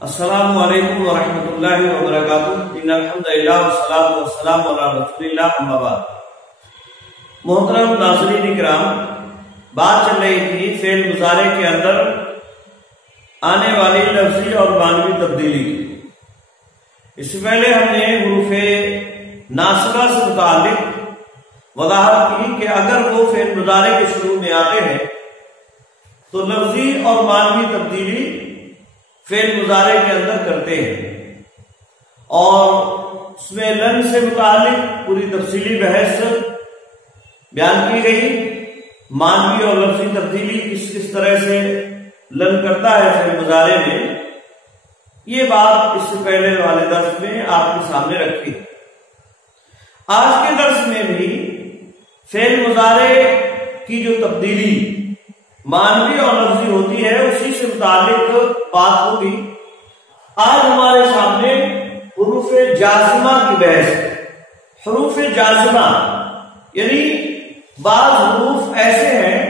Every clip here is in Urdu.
السلام علیکم ورحمۃ اللہ وبرکاتہ۔ ان الحمدللہ والصلاۃ والسلام علی رسول اللہ، اما بعد۔ محترم ناظرین کرام، بات چل رہی تھی فعل مضارع کے اندر آنے والی لفظی اور معنوی تبدیلی کی۔ اس سے پہلے ہم نے حروف ناصبہ سے متعلق وضاحت کی کہ اگر وہ فعل مضارع کے شروع میں آتے ہیں تو لفظی اور معنوی تبدیلی فعل مضارع کے اندر کرتے ہیں، اور اس میں لن سے متعلق پوری تفصیلی بحث بیان کی گئی۔ معنوی اور لفظی تبدیلی کس طرح سے لن کرتا ہے فعل مضارع میں، یہ بات اس سے پہلے والے درس میں آپ کے سامنے رکھی۔ آج کے درس میں بھی فعل مضارع کی جو تبدیلی معنوی اور لفظی ہوتی ہے اسی سے متعلق بات ہوگی۔ آج ہمارے سامنے حروف جازمہ کی بحث ہے۔ حروف جازمہ یعنی بعض حروف ایسے ہیں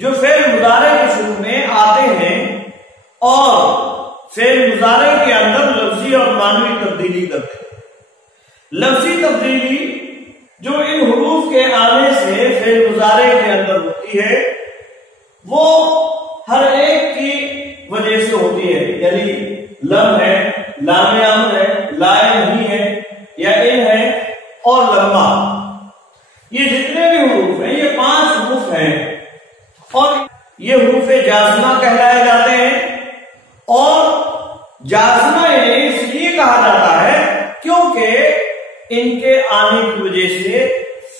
جو فعل مضارع کے شروع میں آتے ہیں اور فعل مضارع کے اندر لفظی اور معنوی تبدیلی کرتے ہیں۔ لفظی تبدیلی جو ان حروف کے آنے سے فعل مضارع کے اندر ہوتی ہے وہ ہر ایک کی وجہ سے ہوتی ہے، یعنی لم ہے، لام امر ہے، لائے نہیں ہے یا ان ہے اور لما، یہ جتنے بھی حروف ہیں یہ 5 حروف ہیں اور یہ حروف جازمہ کہلائے جاتے ہیں۔ اور جازمہ انہیں اس لیے کہا جاتا ہے کیونکہ ان کے آنے کی وجہ سے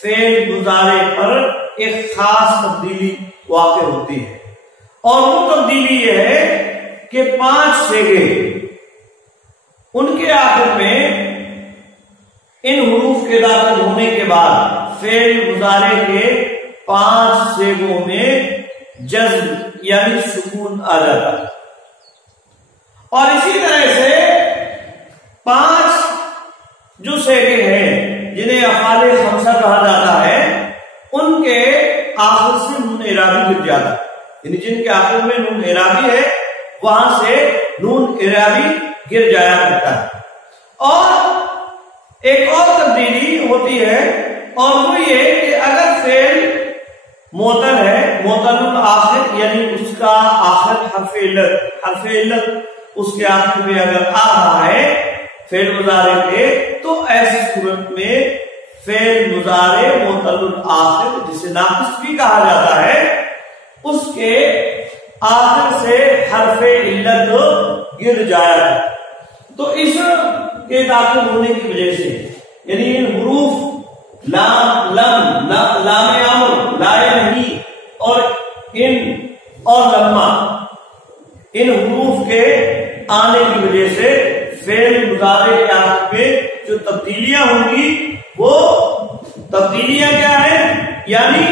فعل مضارع پر ایک خاص تبدیلی واقع ہوتی ہے، اور وہ تبدیلی یہ ہے کہ 5 صیغے ان کے آخر میں ان حروف کے داخل ہونے کے بعد فعل مضارع کے 5 صیغوں میں جزم یعنی سکون آ جاتا ہے۔ اور اسی طرح سے 5 جو صیغے ہیں جنہیں افعال خمسہ کہا جاتا ہے ان کے آخر سے نون اعرابی گر جاتا ہے، یعنی جن کے آخر میں نون اعرابی ہے وہاں سے نون اعرابی گر جایا کرتا ہے۔ اور ایک اور تبدیلی ہوتی ہے اور وہ یہ کہ اگر فعل معتل ہے، معتل الآخر یعنی اس کا آخر حرف علت اس کے آخر میں اگر آ رہا ہے فعل مضارع کے، تو ایسی صورت میں فعل مضارع معتل الآخر جسے ناقص بھی کہا جاتا ہے اس کے آخر سے حرف علت گر جائے۔ تو اس کے داخل ہونے کی وجہ سے یعنی ان حروف لام، لم، لام امر، لائے نہیں اور ان اور لما، ان حروف کے آنے کی وجہ سے فعل مضارع کے آخر میں جو تبدیلیاں ہوں گی وہ تبدیلیاں کیا ہیں؟ یعنی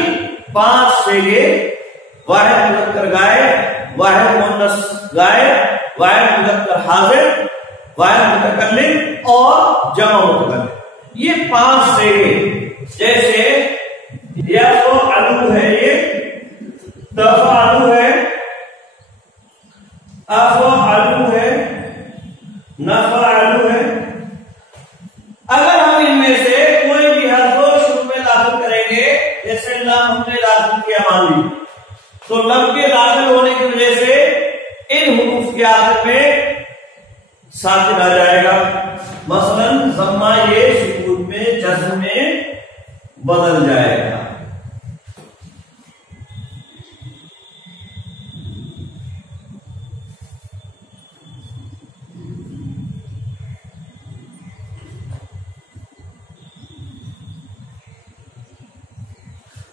5 صیغے، واحد مذکر غائب، واحد مؤنث غائب، واحد مذکر حاضر، واحد متکلم اور جمع متکلم، یہ 5 صیغے جیسے یفعلو ہے، یہ تفعلو ہے، افعلو ہے، نفعلو ہے۔ اگر ہم ان میں سے کوئی بھی حرف شروع میں داخل کریں گے، جیسے لم ہم نے داخل کیا مان لی، تو لم کے داخل ہونے کی وجہ سے ان حروف کے آخر میں ساکن آ جائے گا، مثلا ضمہ یہ سکون میں جزم میں بدل جائے گا۔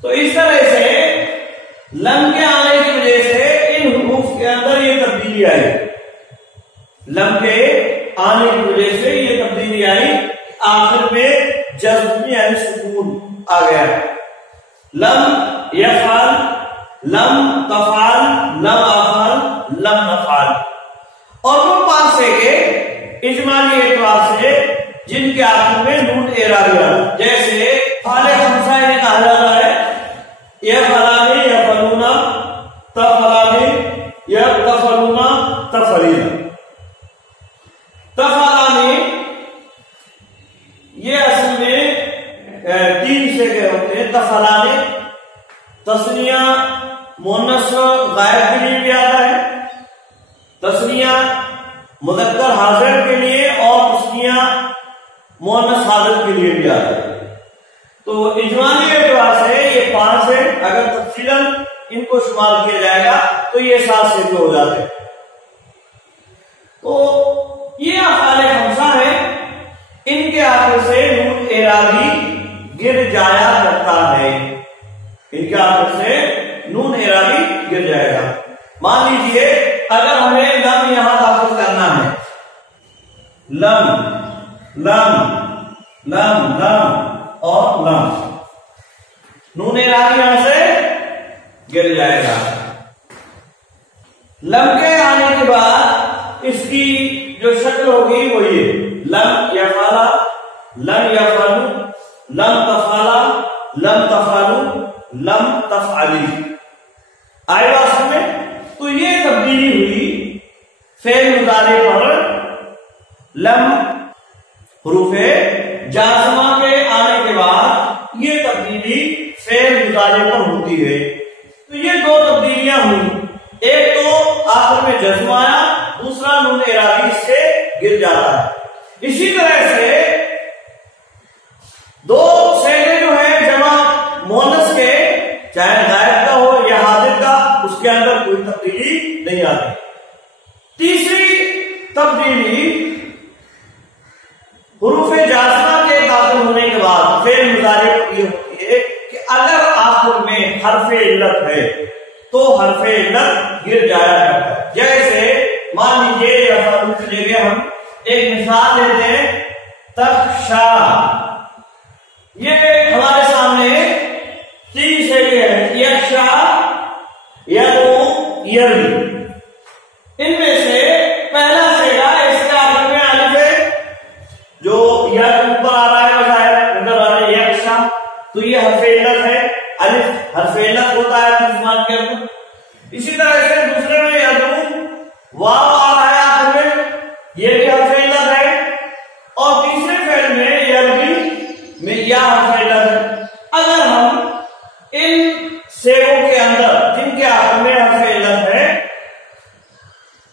تو اس طرح سے لم کے آنے کی وجہ سے ان حروف کے اندر یہ تبدیلی آئی، لم کے آنے کی وجہ سے یہ تبدیلی آئی، آخر میں جزم یعنی سکون آ گیا۔ لم یفعل، لم تفعل، لم افعل، لم نفعل، اور وہ 5 صیغے اجمالی اعتبار سے جن کے آخر میں نون اعرابی آ، جیسے افعال خمسہ انہیں کہا جاتا ہے یفعلان، یفعلون، تفعلان، یتفعلون، تفعلین۔ تثنیہ مؤنث غائب کے لیے بھی آتا ہے، تثنیہ مذکر حاضر کے لیے اور تثنیہ مؤنث حاضر کے لیے بھی آتا ہے۔ تو اجمالی اعتبار سے یہ 5 ہے، اگر تفصیلاً ان کو شمار کیا جائے گا تو یہ 7 سے ہو جاتے ہیں۔ تو یہ افعال خمسہ ہے، ان کے آخر سے نون اعرابی گر جایا کرتا ہے، ان کے آخر سے نون اعرابی گر جائے گا۔ مان لیجئے اگر ہمیں لم یہاں داخل کرنا ہے، لم لم لم لم اور لم، نون اعرابی یہاں سے گر جائے گا۔ لم کے آنے کے بعد اس کی جو شکل ہوگی وہ یہ لم یفعلا، لم یفعلو، لم تفعلا، لم تفعلو، لم تفعلی، آئے بات میں؟ تو یہ تبدیلی ہوئی فعل مضارع پر لم حروف جازمہ کے آنے کے بعد یہ تبدیلی فعل مضارع پر ہوتی ہے۔ تو یہ 2 تبدیلیاں ہوئی، ایک تو آخر میں جزم آیا، دوسرا نون اعرابی سے گر جاتا ہے۔ اسی طرح سے 2 صیغے جو ہیں جمع مؤنث کے، چاہے غائب کا ہو یا حاضر کا، اس کے اندر کوئی تبدیلی نہیں آتی۔ تیسری تبدیلی حروف جازمہ کے داخل ہونے کے بعد فعل مضارع پر یہ ہوتی ہے کہ اگر آخر میں حرف علت ہے تو حرف علت گر جایا کرتا ہے۔ جیسے مان لیجیے یفعلو کی جگہ ہم ایک مثال لیتے ہیں، تخشا، یہ ہمارے سامنے 3 صیغے ہیں، یخشا، یدعو، یرمی۔ ان میں سے پہلا صیغہ اس کے آخر میں الف ہے، جو ید اوپر آ رہا ہے بظاہر ادھر آ رہا ہے یخشا، تو یہ حرف علت ہے، الف حرف علت ہوتا ہے زبان کے اندر۔ اسی طرح سے دوسرے میں یدعو، واو آ رہا ہے آخر میں، یہ بھی حرف علت ہے، اور تیسرے فعل میں یرمی میں یا حرف علت ہے۔ اگر ہم ان صیغوں کے اندر جن کے آخر میں حرف علت ہے،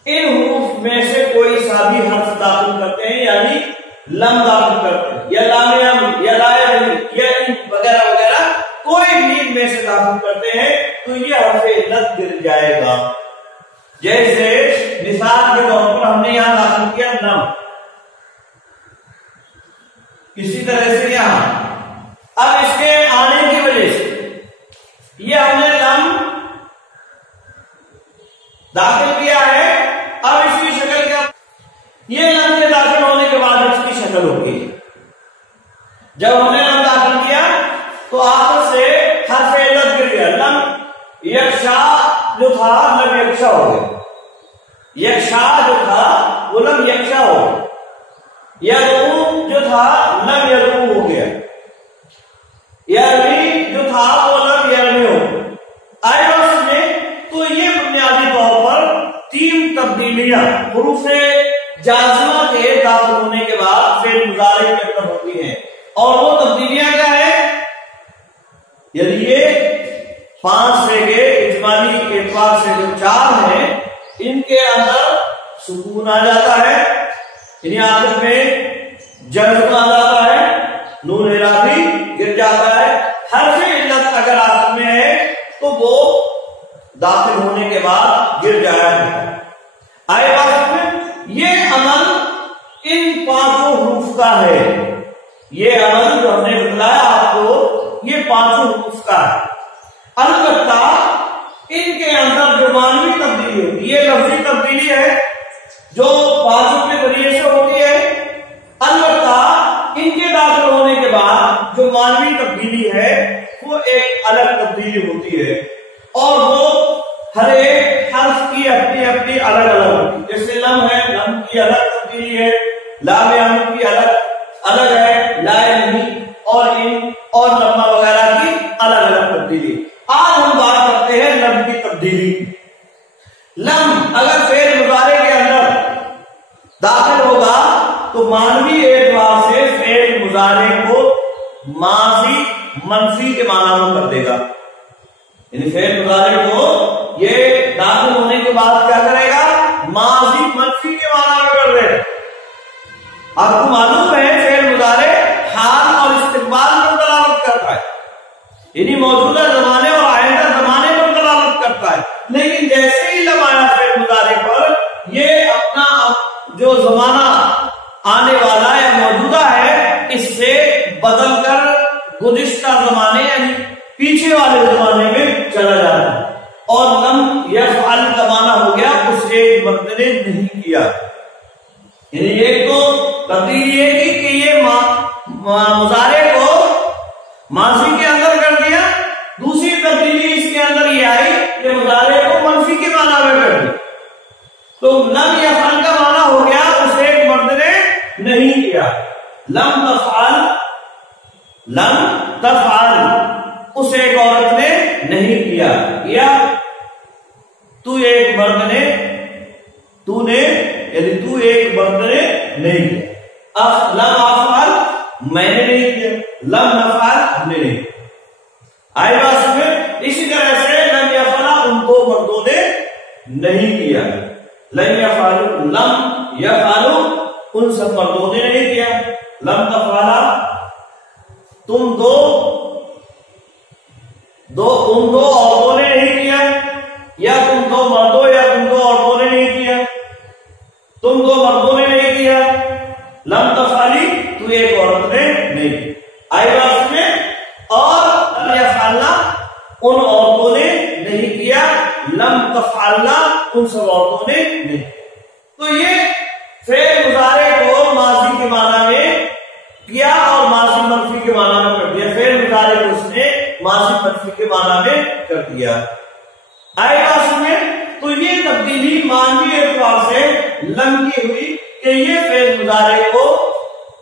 ان حروف میں سے کوئی سا بھی حرف داخل کرتے ہیں، یعنی لم داخل کرتے ہیں یا لام یا لا یا وغیرہ وغیرہ، کوئی بھی ان میں سے داخل کرتے ہیں تو یہ حرف علت گر جائے گا۔ جیسے مثال کے طور پر ہم نے یہاں داخل کیا نم، اسی طرح سے یہاں اب اس کے آنے کی وجہ سے یہ ہم نے لم داخل کیا ہے، اب اس کی شکل کیا؟ یہ لم کے داخل ہونے کے بعد اس کی شکل ہوگی۔ جب ہم نے لم داخل کیا تو آخر سے حرف علت گر گیا، لم یخشا جو تھا لم یخشا ہو گیا، یخشا جو تھا وہ لم یخشا ہو گیا، یدعو جو تھا لم یدعو ہو گیا، یرمی جو تھا وہ لم یرمی ہو گیا۔ آئے بات میں تو یہ بنیادی طور پر 3 تبدیلیاں حروف جازمہ کے داخل ہونے کے بعد فعل مضارع کے اندر ہوتی ہیں، اور وہ تبدیلیاں کیا ہے؟ یعنی یہ 5 صیغے اجمالی اعتبار سے جو 4 ہیں، ان کے اندر سکون آ جاتا ہے، یعنی آخر میں جزم آ جاتا ہے، نون اعرابی گر جاتا ہے، حرف علت اگر آخر میں ہے تو وہ داخل ہونے کے بعد گر جایا ہے۔ آئے بات میں یہ عمل ان 5 حروف کا ہے، یہ عمل جو ہم نے بتلایا آپ کو یہ 5 حروف کا ہے۔ البتہ ان کے اندر جو معنوی تبدیلی ہوتی ہے، یہ لفظی تبدیلی ہے جو 5 کے ذریعے سے ہوتی ہے، البتہ ان کے داخل ہونے کے بعد جو معنوی تبدیلی ہے وہ ایک الگ تبدیلی ہوتی ہے، اور وہ ہر ایک حرف کی اپنی اپنی الگ الگ ہوتی ہے۔ جیسے لم ہے، لم کی الگ تبدیلی ہے، لام ہم کی الگ ہے، لائے نہیں، اور ان اور لما وغیرہ کی الگ الگ تبدیلی۔ آج ہم بات کرتے ہیں لم کی تبدیلی۔ لم اگر فعل مضارع کے اندر داخل ہوگا تو معنوی اعتبار سے فعل مضارع کو ماضی منفی کے معنی میں کر دے گا، یعنی فعل مضارع کو یہ داخل ہونے کے بعد کیا کرے گا؟ ماضی منفی کے معنی میں کر دے. آپ کو معلوم ہے فعل مضارع حال اور استقبال پر دلالت کرتا ہے، یعنی موجودہ زمانے اور آئندہ زمانے پر دلالت کرتا ہے. لیکن جیسے ہی لم آیا فعل مضارع پر، یہ اپنا جو زمانہ آنے والا یا موجودہ ہے اس سے بدل کر گزشتہ زمانے یعنی پیچھے والے زمانے میں چلا جاتا ہے. اور لم یفعل کا معنی ہو گیا اس ایک مرد نے نہیں کیا. یعنی ایک تو تبدیلی یہ کی کہ یہ مضارع کو ماضی کے اندر کر دیا، دوسری تبدیلی اس کے اندر یہ آئی کہ مضارع کو منفی کے معنی میں کر دیا. تو لم یفعل کا معنی ہو گیا اس ایک مرد نے نہیں کیا. لم تفعل اس ایک عورت نے نہیں کیا، یا تو ایک مرد نے یعنی تو ایک مرد نے نہیں کیا. لم افعل میں نے نہیں کیا، لم نفعل ہم نے نہیں کیا. آئی بات میں اسی طرح سے لم یفعل ان دو مردوں نے نہیں کیا. لم یفعل ان سب مردوں نے نہیں کیا. لم تفعل تم ان دو عورتوں نے نہیں کیا، یا تم دو مردوں یا تم دو عورتوں نے نہیں کیا. تم دو مردوں نے نہیں کیا. لم تفعلی تو ایک عورت نے نہیں کیا. آئی بات میں. اور لم یفعلنا ان عورتوں نے نہیں کیا، لم تفعلنا ان سب عورتوں نے نہیں کیا. تو یہ فعل مضارع کو ماضی کے معنی میں کیا اور ماضی منفی کے معنی میں کر دیا. فعل مضارع کو اس نے ماضی منفی کے معنی میں کر دیا. آئے گا میں. تو یہ تبدیلی معنوی اعتبار سے لم کی ہوئی کہ یہ فعل مضارع کو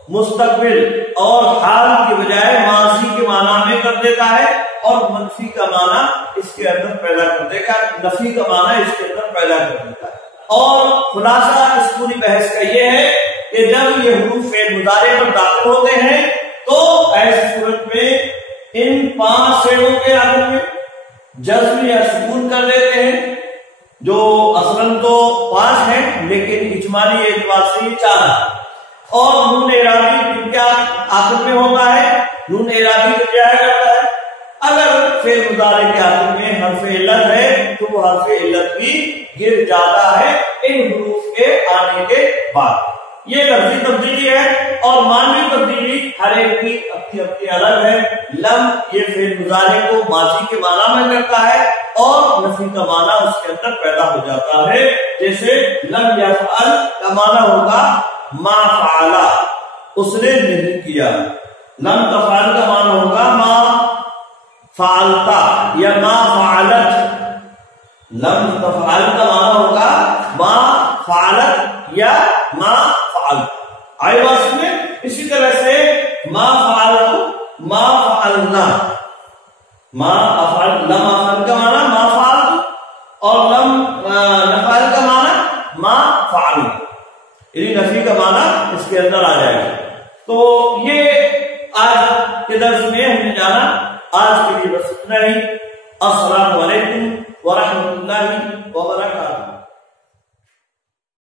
مستقبل اور حال کی بجائے ماضی کے معنی میں کر دیتا ہے، اور منفی کا معنی اس کے اندر پیدا کر دے گا، نفی کا معنی اس کے اندر پیدا کر دیتا ہے. اور خلاصہ اس پوری بحث کا یہ ہے کہ جب یہ حروف فعل مضارع پر داخل ہوتے ہیں تو ایسی صورت میں ان 5 شیئروں کے آخر میں جزم یا سکون کر دیتے ہیں، جو اصلاً تو 5 ہیں لیکن اجمالی اعتبار سے یہ 4 ہے. اور نون اعرابی کیا آخر میں ہوتا ہے؟ نون اعرابی کو کیا کرتا ہے؟ اگر فعل مضارع کے آخر میں حرف علت ہے تو وہ حرف علت بھی گر جاتا ہے ان حروف کے آنے کے بعد. یہ لفظی تبدیلی ہے اور معنوی تبدیلی ہر ایک کی اپنی اپنی الگ ہے. لم یہ فعل مضارع کو ماضی کے معنی میں کرتا ہے اور نفی کا معنی اس کے اندر پیدا ہو جاتا ہے. جیسے لم یفعل کا معنی ہوگا ما فعل اس نے نہیں کیا. لم تفعل کا معنی ہوگا ما فعلتا یا ما فعلت. لم تفعل کا معنی ہوگا ما فعلت یا ما فعل. آئی بات میں. اسی طرح سے ما فعلت ما فعلنا. ما افعل لم افعل کا معنی ما فعلت اور لم نفعل کا معنی ما فعل. یعنی نفی کا معنی اس کے اندر آ جائے گا. تو یہ آج کے درس میں ہم نے جانا. آج کے لیے بس اتنا ہی. السلام علیکم ورحمۃ اللہ وبرکاتہ.